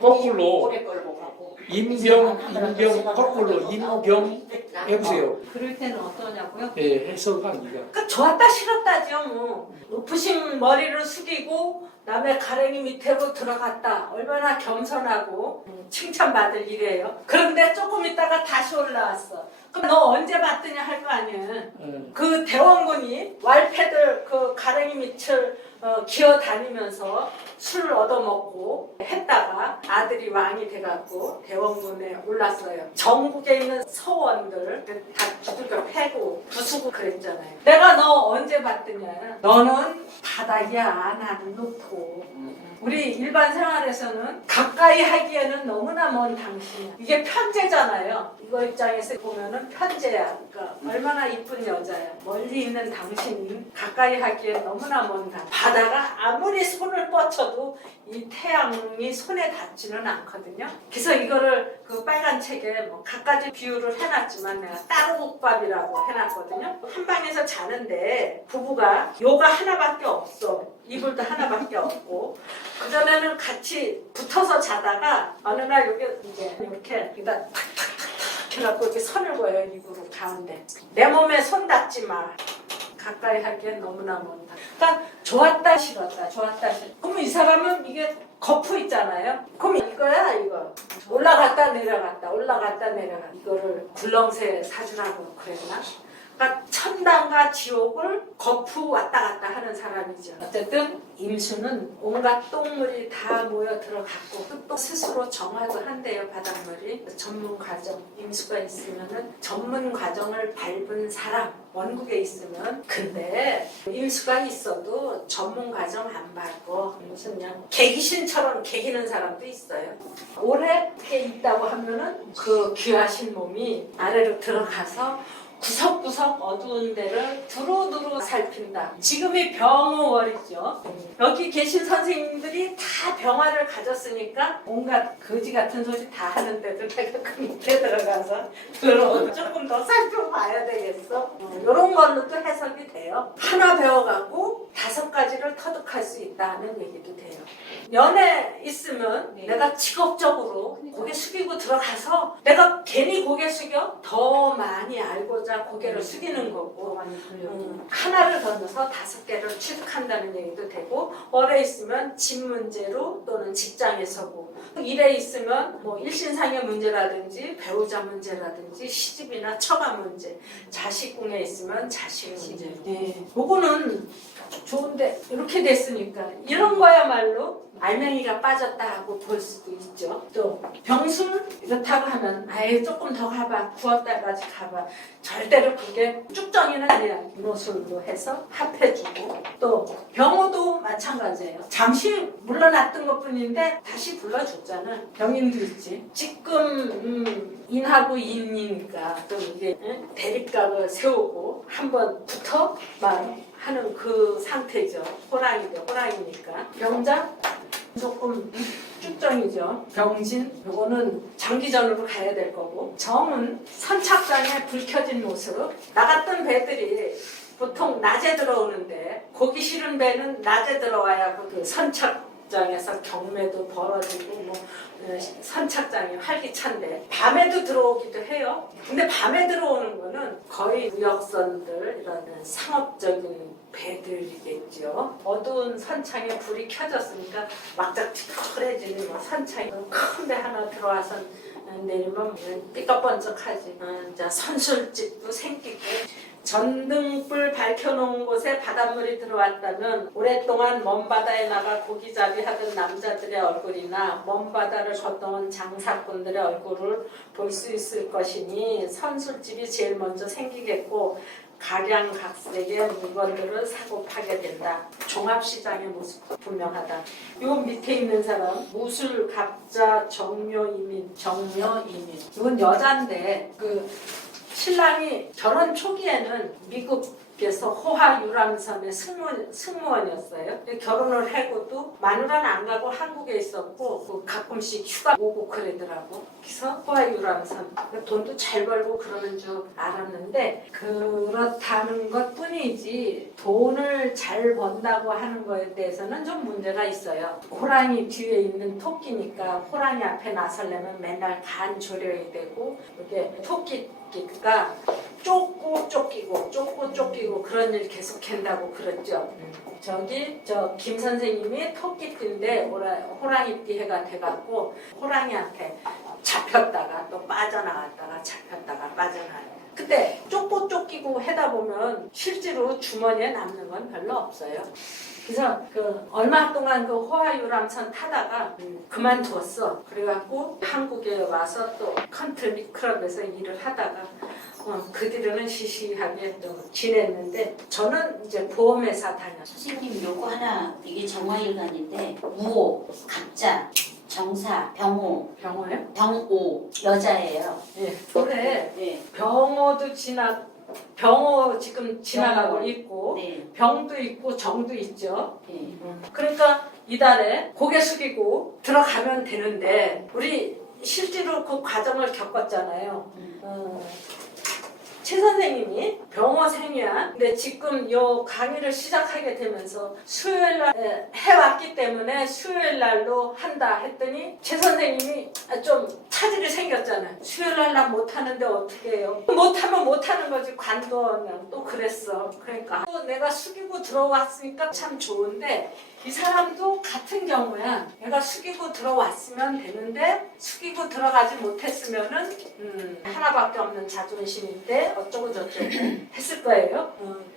거꾸로 오래 끌고 가고. 임경 거꾸로 임경 해보세요. 그럴 때는 어떠냐고요? 예, 해석하기가. 그러니까 좋았다 싫었다죠 뭐. 높으신 머리를 숙이고 남의 가랭이 밑으로 들어갔다. 얼마나 겸손하고 칭찬받을 일이에요. 그런데 조금 있다가 다시 올라왔어. 그럼 너 언제 봤더냐 할 거 아니야. 그 대원군이 왈패들 그 가랭이 밑을 기어 다니면서 술을 얻어먹고 했다가 아들이 왕이 돼갖고 대원군에 올랐어요. 전국에 있는 서원들 다 두들겨 패고 부수고 그랬잖아요. 내가 너 언제 봤더냐. 너는 바닥이야. 나는 높고. 우리 일반 생활에서는 가까이 하기에는 너무나 먼 당신이야. 이게 편제잖아요. 이거 입장에서 보면은 편제야. 그러니까 얼마나 이쁜 여자야. 멀리 있는 당신이 가까이 하기에 너무나 먼 당신. 바다가 아무리 손을 뻗쳐도 이 태양이 손에 닿지는 않거든요. 그래서 이거를 그 빨간 책에 뭐 갖가지 비유를 해놨지만 내가 따로국밥이라고 해놨거든요. 한 방에서 자는데 부부가 요가 하나밖에 없어. 이불도 하나밖에 없고 그전에는 같이 붙어서 자다가 어느 날 여기 이제 이렇게 여기다 탁탁탁탁 해갖고 이렇게 선을 그어요. 이불을 가운데. 내 몸에 손 닿지 마. 가까이 하기엔 너무나 먼다. 그러니까 좋았다 싫었다 좋았다 싫었다. 그럼 이 사람은 이게 거푸 있잖아요. 그럼 이거야 이거. 올라갔다 내려갔다 올라갔다 내려갔다. 이거를 굴렁쇠 사주라고 그랬나? 그러니까 천당과 지옥을 거푸 왔다 갔다 하는 사람이죠. 어쨌든 임수는 온갖 똥물이 다 모여 들어갔고 또 스스로 정화도 한대요. 바닷물이. 전문 과정. 임수가 있으면은 전문 과정을 밟은 사람. 원국에 있으면. 근데 임수가 있어도 전문 과정 안 밟고 무슨 그냥 개기신처럼 개기는 사람도 있어요. 오래 있다고 하면은 그 귀하신 몸이 아래로 들어가서 구석구석 어두운 데를 두루두루 살핀다. 지금이 병어월이죠. 여기 계신 선생님들이 다 병화를 가졌으니까 온갖 거지 같은 소리 다 하는데도 내가 그 밑에 들어가서 조금 더 살펴봐야 되겠어. 이런 걸로도 해석이 돼요. 하나 배워갖고 5가지를 터득할 수 있다는 얘기도 돼요. 연애 있으면 내가 직업적으로 고개 숙이고 들어가서 내가 괜히 고개 숙여 더 많이 알고자 고개를 숙이는 거고 하나를 건너서 5개를 취득한다는 얘기도 되고 오래 있으면 집 문제로 또는 직장에서고 일에 있으면 뭐 일신상의 문제라든지 배우자 문제라든지 시집이나 처가 문제 자식궁에 있으면 자식 문제 요거는 좋은데 이렇게 됐으니까 이런 거야말로 알맹이가 빠졌다 하고 볼 수도 있죠. 또 병술 이렇다고 하면 아예 조금 더 가봐 9월달까지 가봐 절대로 그게 쭉정이는 아니야. 노술로 해서 합해주고 또 병호도 마찬가지예요. 잠시 물러났던 것뿐인데 다시 불러줬잖아. 병인도 있지. 지금 인하고 인이니까 또 이게 대립각을 세우고 한번 붙어 막 하는 그 상태죠. 호랑이니까. 병장 조금 쭉정이죠. 병진 요거는 장기전으로 가야 될 거고 정은 선착장에 불 켜진 모습. 나갔던 배들이 보통 낮에 들어오는데 고기 싫은 배는 낮에 들어와야 그 선착장에서 경매도 벌어지고 뭐 선착장이 활기찬데 밤에도 들어오기도 해요. 근데 밤에 들어오는 거는 거의 무역선들 이런 상업적인 배들이겠죠. 어두운 선창에 불이 켜졌으니까 막작 찌그러지는 선창이 큰 배 하나 들어와서 내리면 삐까번쩍하지. 이제 선술집도 생기고 전등불 밝혀놓은 곳에 바닷물이 들어왔다면 오랫동안 먼 바다에 나가 고기잡이 하던 남자들의 얼굴이나 먼 바다를 걷던 장사꾼들의 얼굴을 볼 수 있을 것이니 선술집이 제일 먼저 생기겠고 각양각색의 물건들을 사고 파게 된다. 종합시장의 모습 분명하다. 요 밑에 있는 사람 무술, 갑자, 정묘이민. 이건 여잔데 그 신랑이 결혼 초기에는 미국 그래서 호화 유람선의 승무원이었어요. 결혼을 하고도 마누라는 안 가고 한국에 있었고 그 가끔씩 휴가 오고 그러더라고. 그래서 호화 유람선 돈도 잘 벌고 그러는 줄 알았는데 그렇다는 것뿐이지 돈을 잘 번다고 하는 거에 대해서는 좀 문제가 있어요. 호랑이 뒤에 있는 토끼니까 호랑이 앞에 나서려면 맨날 간 조려야 되고 이게 토끼가 쫓고 쫓기고 그런 일 계속 한다고 그랬죠. 저기 김 선생님이 토끼띠인데 호랑이띠 해가 돼갖고 호랑이한테 잡혔다가 또 빠져나갔다가 잡혔다가 빠져나갔다가 그때 쫓기고 하다 보면 실제로 주머니에 남는 건 별로 없어요. 그래서 얼마 동안 그 호화유람선 타다가 그만두었어. 그래갖고 한국에 와서 또 컨트리 클럽에서 일을 하다가 그 뒤로는 시시하게 좀 지냈는데 저는 이제 보험회사 다녔어요. 선생님 요거 하나 이게 정화일관인데 무오, 갑자, 정사, 병호, 병호요? 병오 여자예요. 예. 올해 네. 병호 지금 지나가고 병호. 있고 네. 병도 있고 정도 있죠. 네. 그러니까 이달에 고개 숙이고 들어가면 되는데 우리 실제로 그 과정을 겪었잖아요. 최 선생님이 병호생이야. 근데 지금 요 강의를 시작하게 되면서 수요일날 해왔기 때문에 수요일날로 한다 했더니 최 선생님이 좀 차질이 생겼잖아요. 수요일날 나 못하는데 어떻게 해요? 못하면 못하는 거지 관둬면 또 그랬어. 그러니까 또 내가 숙이고 들어왔으니까 참 좋은데 이 사람도 같은 경우야. 내가 숙이고 들어왔으면 되는데 숙이고 들어가지 못했으면은 하나밖에 없는 자존심인데 어쩌고 저쩌고 했을 거예요.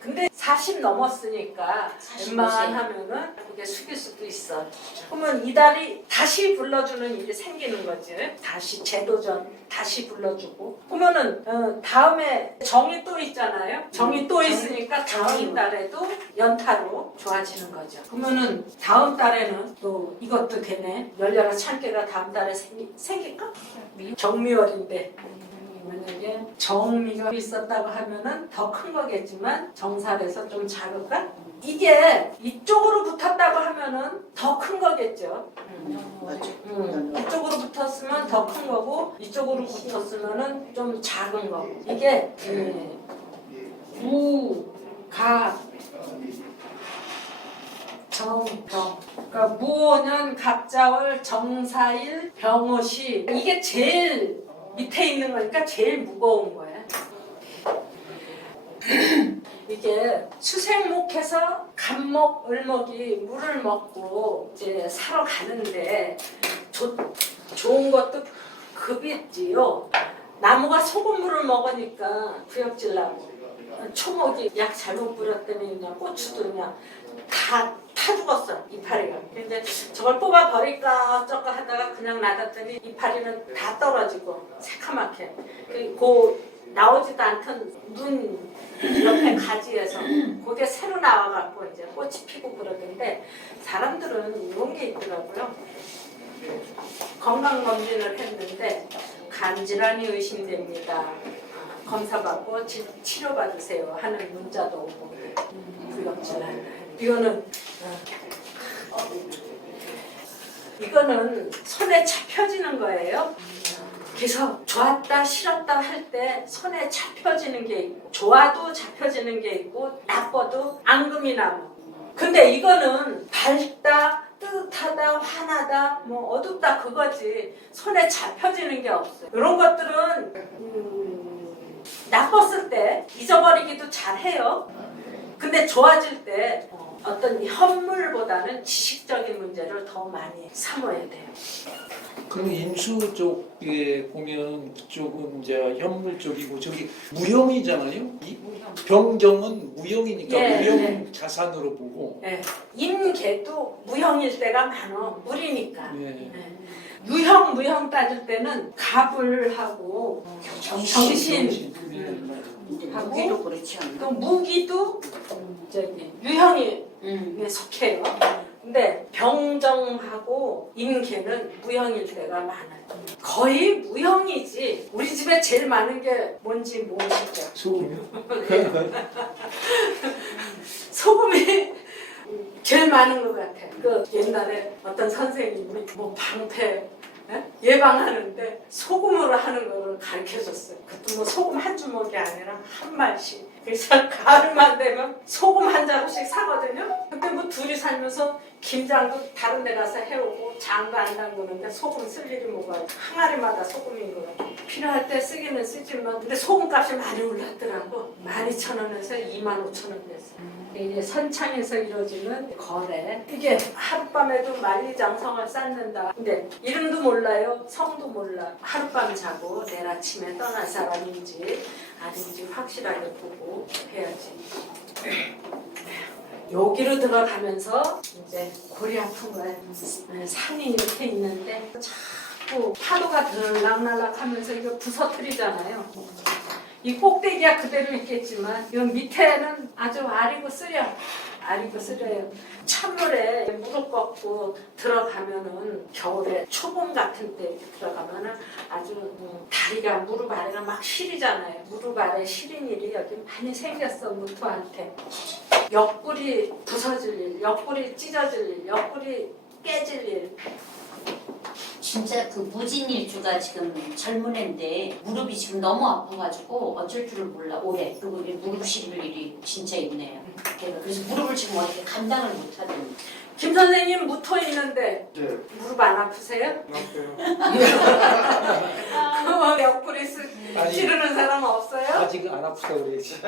근데 40 넘었으니까 45세. 웬만하면은 그게 숙일 수도 있어. 그러면 이달이 다시 불러주는 일이 생기는 거지. 다시 재도전 다시 불러주고. 그러면은 다음에 정이 또 있잖아요. 정이 또 있으니까 다음 달에도 연타로 좋아지는 거죠. 그러면은 다음 달에는 또 이것도 되네. 열려라 참깨가 다음 달에 생길까? 정미월인데. 만약에 정미가 있었다고 하면은 더 큰 거겠지만 정살에서 좀 작을까? 이게 이쪽으로 붙었다고 하면은 더 큰 거겠죠. 맞죠. 이쪽으로 붙었으면 더 큰 거고 이쪽으로 붙었으면은 좀 작은 거고. 이게 무, 가, 정병. 그러니까 무오년, 갑자월, 정사일, 병오시. 이게 제일 밑에 있는 거니까 제일 무거운 거야. 이게 수생목해서 간목, 을목이 물을 먹고 이제 사러 가는데 좋은 것도 급이지요. 나무가 소금물을 먹으니까 구역질 나고 초목이 약 잘못 뿌렸더니 그냥 고추도 그냥 다 죽었어 이파리가. 근데 저걸 뽑아 버릴까 어쩌까 하다가 그냥 놔뒀더니 이파리는 다 떨어지고 새카맣게 그 나오지도 않던 눈 옆에 가지에서 그게 새로 나와갖고 이제 꽃이 피고 그러던데 사람들은 이런 게 있더라고요. 건강검진을 했는데 간질환이 의심됩니다. 검사받고 치료받으세요 하는 문자도 오고 구역질환. 이거는 손에 잡혀지는 거예요. 그래서 좋았다 싫었다 할 때 손에 잡혀지는 게 있고 좋아도 잡혀지는 게 있고 나빠도 앙금이 나고. 근데 이거는 밝다 뜨뜻하다 화나다 뭐 어둡다 그거지 손에 잡혀지는 게 없어요. 이런 것들은 나빴을 때 잊어버리기도 잘해요. 근데 좋아질 때 어떤 현물보다는 지식적인 문제를 더 많이 삼아야 돼요. 그럼 인수 쪽에 보면 그쪽은 이제 현물 쪽이고 저기 무형이잖아요. 이 병정은 무형이니까 예, 무형 예. 자산으로 보고. 네. 임계도 무형일 때가 많어. 물이니까. 예. 네. 유형 무형 따질 때는 갑을 하고 정신. 하고 무기도 그렇지 않나? 또 무기도 저기 유형이 속해요. 근데 병정하고 임계는 무형일 때가 많아요. 거의 무형이지. 우리 집에 제일 많은 게 뭔지 모르시죠? 소금이요? 소금이 제일 많은 것 같아. 그 옛날에 어떤 선생님이 뭐 방패 예방하는데 소금으로 하는 거를 가르쳐줬어요. 그것도 뭐 소금 한 주먹이 아니라 한 말씩. 그래서 가을만 되면 소금 한 자루씩 사거든요. 근데 뭐 둘이 살면서 김장도 다른 데 가서 해오고 장도 안 담그는데 소금 쓸 일이 뭐가 있어. 항아리마다 소금인 거 같아. 필요할 때 쓰기는 쓰지만 근데 소금값이 많이 올랐더라고. 12,000원에서 25,000원 됐어. 이게 선창에서 이루어지는 거래. 이게 하룻밤에도 만리장성을 쌓는다. 근데 이름도 몰라요. 성도 몰라. 하룻밤 자고 내일 아침에 떠날 사람인지 아닌지 확실하게 보고 해야지. 여기로 들어가면서 이제 골이 아픈 거예요. 산이 이렇게 있는데 자꾸 파도가 들락날락 하면서 이거 부서뜨리잖아요. 이 꼭대기가 그대로 있겠지만 이 밑에는 아주 아리고 쓰려. 아리고 쓰려요. 찬물에 무릎 꿇고 들어가면은 겨울에 초봄 같은 때 이렇게 들어가면은 아주 다리가 무릎 아래가 막 시리잖아요. 무릎 아래 시린 일이 여기 많이 생겼어 무토한테. 옆구리 부서질 일, 옆구리 찢어질 일, 옆구리 깨질 일. 진짜 그 무진일주가 지금 젊은 애인데 무릎이 지금 너무 아파가지고 어쩔 줄을 몰라 올해. 그리고 이 무릎 시릴 일이 진짜 있네요. 걔가 그래서 무릎을 지금 어떻게 감당을 못하더니. 김 선생님 무토 있는데 네. 무릎 안 아프세요? 옆구리 아니. 찌르는 사람 없어요? 아직 안 아프다고 그래야지.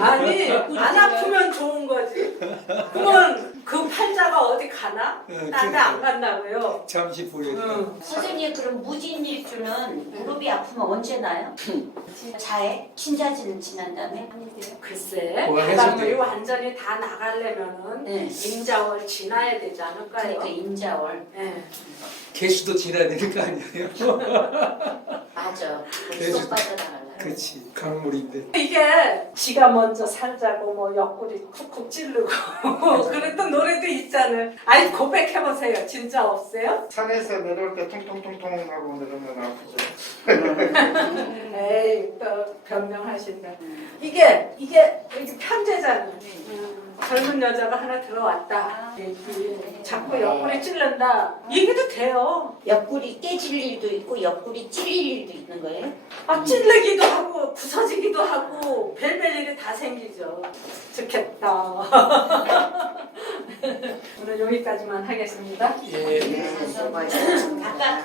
아니 안 아프면 좋은 거지. 그러면 그 팔자가 어디 가나? 딴 데 안 간다고요. 잠시 후에. 선생님 그럼 무진일주는 무릎이 아프면 언제 나요? 자해? 친자진 지난 다음에? 글쎄 그거 바닷물이 해석돼요. 완전히 다 나가려면은 네. 임자월 지나야 되지 않을까요? 그러니까 임자월. 네. 개수도 지나야 되는 거 아니에요? 맞아. 네, 쏙 빠져나가려. 그렇지. 강물인데. 이게 지가 먼저 살자고 뭐 옆구리 쿡쿡 찌르고 그랬던 노래도 있잖아요. 아니 고백해보세요. 진짜 없어요? 산에서 내려올 때 통통통통 하고 내려오면 아프죠. 에이 또 변명하신다. 이게 편제잖아요. 젊은 여자가 하나 들어왔다. 자꾸 옆구리 찌른다. 얘기도 돼요. 옆구리 깨질 일도 있고 옆구리 찔릴 일도 있는 거예요? 아 찔르기도 하고 부서지기도 하고 별별 일이 다 생기죠. 좋겠다. 오늘 여기까지만 하겠습니다. 예. 아까